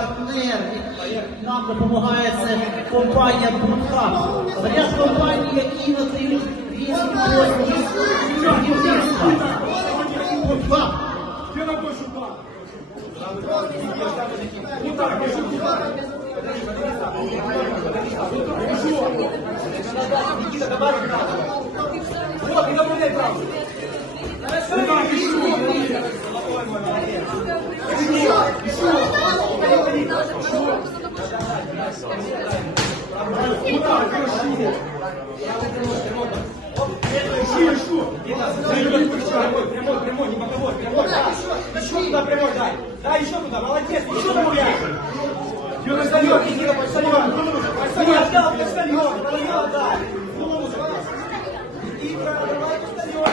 партнер, нам допомагає це компанія Брудхаб. Ряд компаній, які надають вісім Брудхаб. Вот, и. Прямой, прямой, не боковой, прямой. Еще туда прямой дай. Да, еще туда, молодец, еще добавляй. Почтальон, иди на почтальон. Почтальон, отдал почтальон, почтальон отдай. Иди, давай почтальон.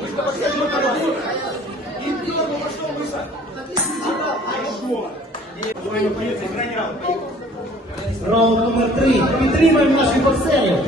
Выше почтальон. И ну пошел выше. Отдал, хорошо. Двойной полиции, охранял. Раунд номер три. Підтримаємо наших боксерів.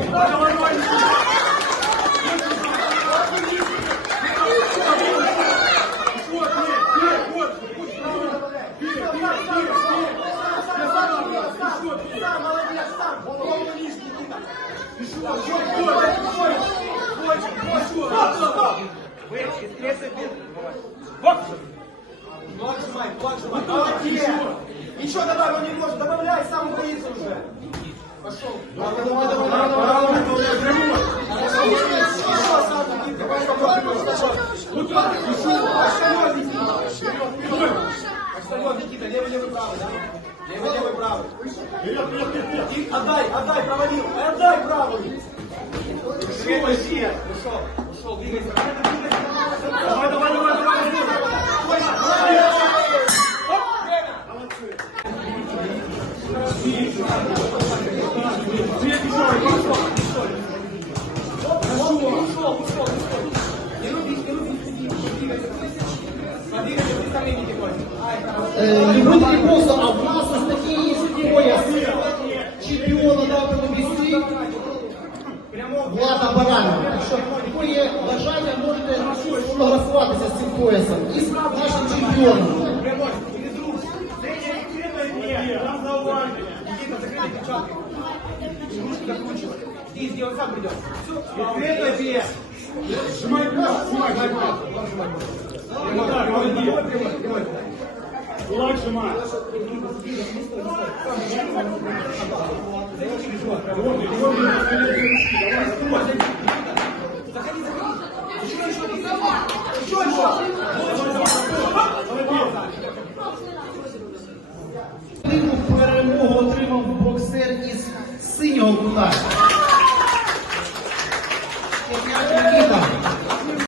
Боксер! Ножимай, ножимай, молодец! Еще не может, добавляй, сам боится уже. Пошел. Давай, давай, давай, давай, давай. Давай, давай, давай. Никита. Левый, левый, правый, да? Левый, левый, правый. Вперед, вперед, вперед. Отдай, отдай, провалил. Отдай правый. Ушел, вообще. Ушел, ушел, двигайся. Давай, давай, давай, давай. Ой, молодец. Оп, время. Свет, еще, пошел, пошел. Ушел, ушел, ушел. Не руби, не руби, не двигайся. Подвигайся, ты сами не тихонько Ай, хорошо. Е, Не будь такі просто, а в нас ось такий є пояс чемпіона WBC Прямо. Влада Баранова. Так що, кого є бажання, можете сфотографуватися з цим поясом і з нашим чемпіоном. Прямой, или друг. Тренер, тренер, нет, там зауважение. Никита, закрыли перчатки. Ручки закручивай. Здесь, где он сам придет. Все, открыто бей. Сжимай прав, сжимай, сжимай прав. Прямой, так, молодец. Прямой, прямой. Кулак сжимай. Перемогу отримав боксер із синього кута.